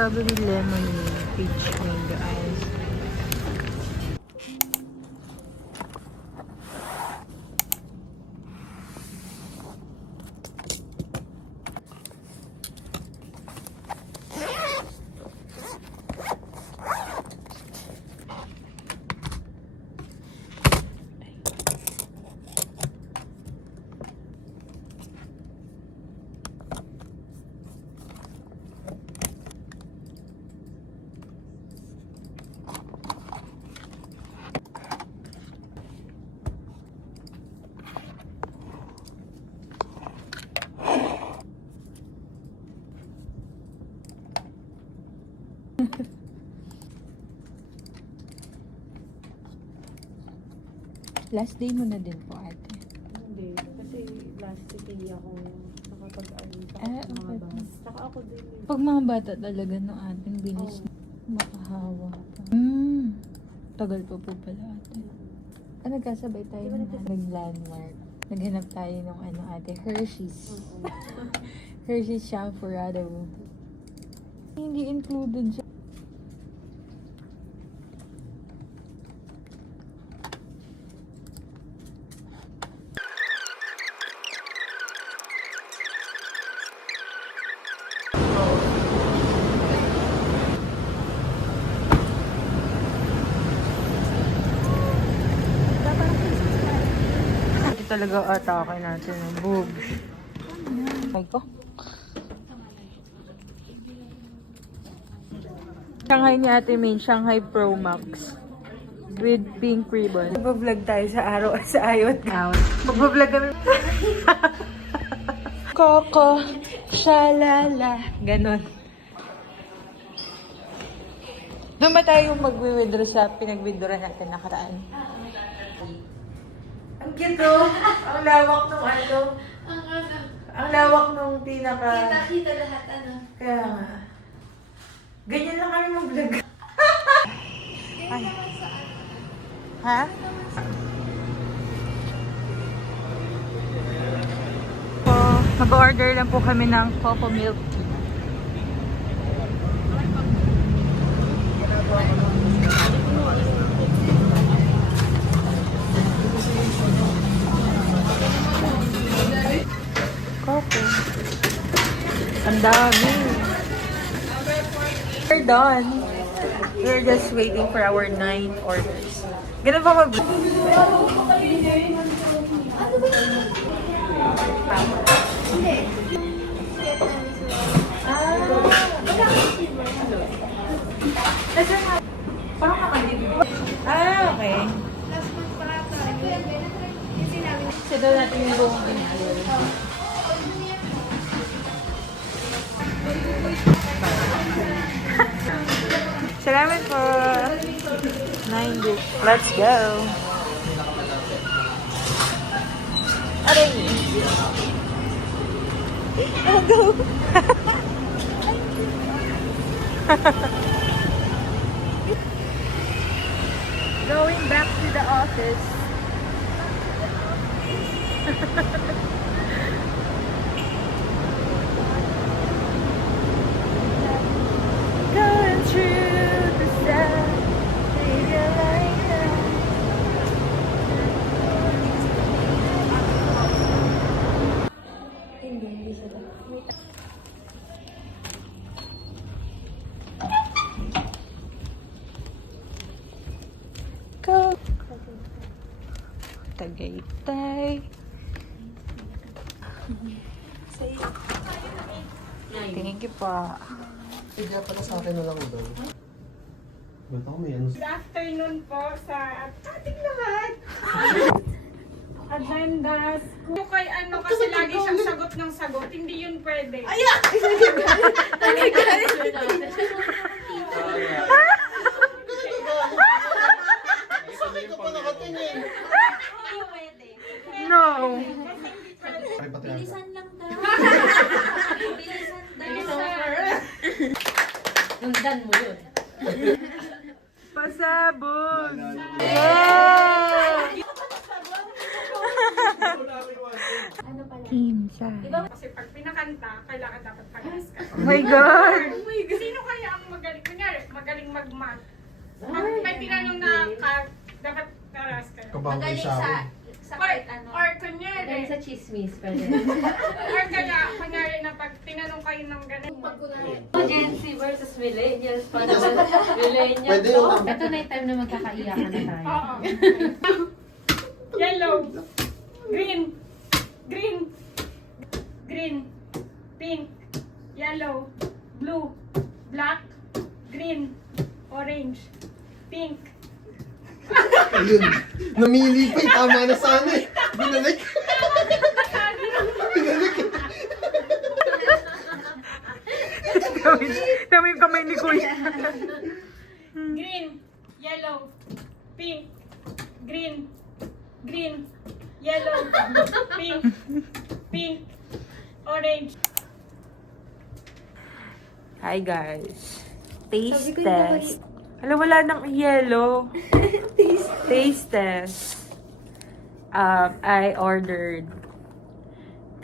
strawberry lemonade peach mango ice. Last day mo na din po, ate. Hindi, kasi last day ako nakapag-ano sa Ah, mga okay. bus. Saka ako din eh. Pag mga bata talaga no ating bilis Oo. makahawa pa. Tagal pa po pala ate. Nagkasabay tayo Diba ng nag-landmark. Naghanap tayo ng ano ate, Hershey's. Oo. Hershey's Champorado. Hindi included siya. Ito talaga atake natin ng boobs. Ay ko. Shanghai ni Ate Main, Shanghai Pro Max. With pink ribbon. Mag-vlog tayo sa araw sa ayot gown. Mag-vlog kami. Coco, shalala. Ganon. Doon ba tayo mag-withdraw sa pinag-withdraw natin nakaraan? Ang cute oh. Ang lawak nung ano. Ang lawak nung pinaka... Kita lahat, ano? Kaya nga. Ganyan lang kami mag-vlog. Ay. Ha? So, mag-order lang po kami ng coco milk tea. Coco. Ang dami. We're done. We're just waiting for our 9 orders. Ganun ba mag- Ah, okay. Kasi daw natin yung buong binigay. Salamat po. 9 group. Let's go. Aray. Oh, go. Going back to the office. Going through the sun. Go! Tagaytay. Thank you po. Kaya pala sa akin na lang daw. Ba't ako may ano? Good afternoon po sa ating lahat. Agendas. Kung kay ano kasi lagi siyang sagot ng sagot, hindi yun pwede. Sakay ka pa nakatingin. No. Bilisan lang daw. Bilisan daw. Nundan mo yun. Pasabog! Yay! Ano pala? Kimsa. Kasi pag pinakanta, kailangan dapat parehas ka. Oh my God! Sino kaya ang magaling mag-math. Pag may tinanong na dapat taras ka. Kabangay Magaling siya ako. sa kahit ano. Or Magaling kunyari, sa chismis, pwede. or kunyari na pag tinanong kayo ng ganun. Gen Z versus millennials pa naman. Millennials. Pwede yung Ito na yung time na magkakaiyakan na tayo. Oo. Yellow. Green. Green. Green. Pink. Yellow. Blue. Black. Green. Orange. Pink. Ayun. Namili pa eh. Tama na sana eh. Binalik. Binalik eh. Dami yung kamay ni Kuya. Green. Yellow. Pink. Green. Green. Yellow. Pink. Pink. Orange. Hi guys. Taste Sabi ko yung test. Hala, wala nang yellow. Taste test. I ordered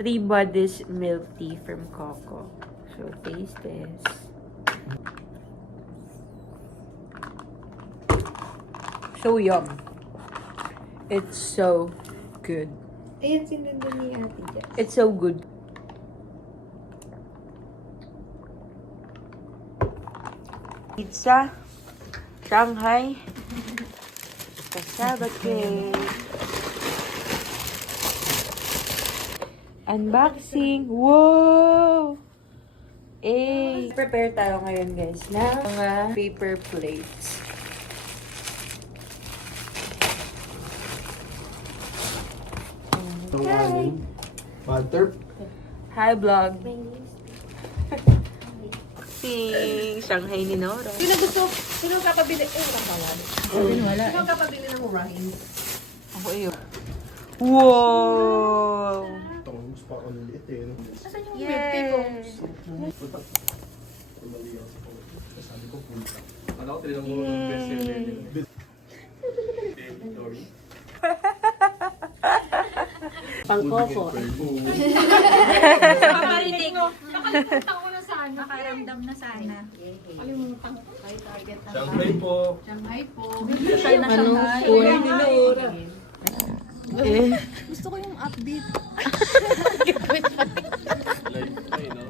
3 Buddies milk tea from Coco. So, taste test. So yum. It's so good. Ayan, sinundo ni Ate Jess. It's so good. Pizza, Shanghai, cassava cake, unboxing. Whoa! Prepare tayo ngayon guys ng mga paper plates. Butter. Hi vlog. Sing Shanghai ni Nora. Sino kapabili? Walang tawag. Wala. Sino kapabili ng rice? Ako iyo. Wow! Itong mas pa ako liliit eh. Asan yung Yay! milk tea ko? Mali ako sa pangit. Sabi ko punta. Ano ko tinanong mo yung best seller nila. Sorry. Pang-coco. Paparinig mo. Nakalimutan ko na sana. Nakaramdam na sana. Nakalimutan ko. Shanghai po. Shanghai po. Ano? Uy, ni Nora. Gusto ko yung upbeat. Live pa eh, no?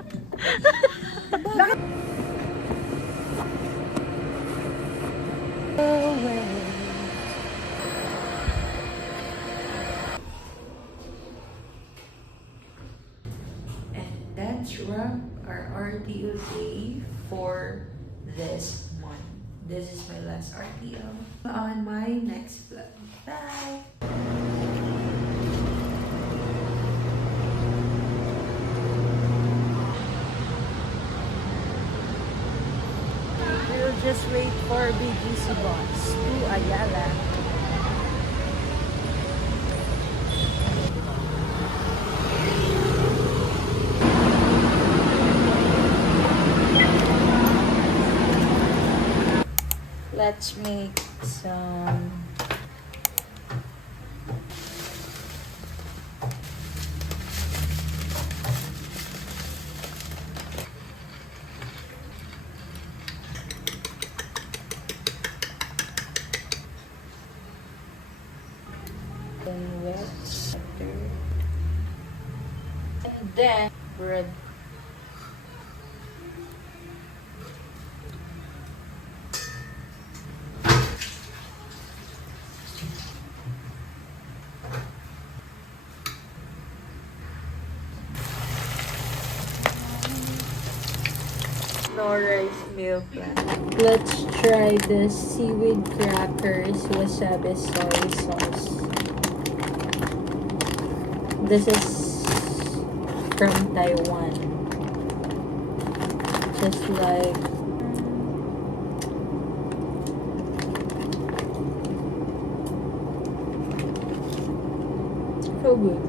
And that's wrap our RTO day for this month. This is my last RTO. On my next vlog. Bye! We'll just wait for BGC Boss to Ayala. Let's make some wet butter and then bread. No rice meal plan. Let's try the seaweed crackers wasabi soy sauce. This is from Taiwan. Just like so good.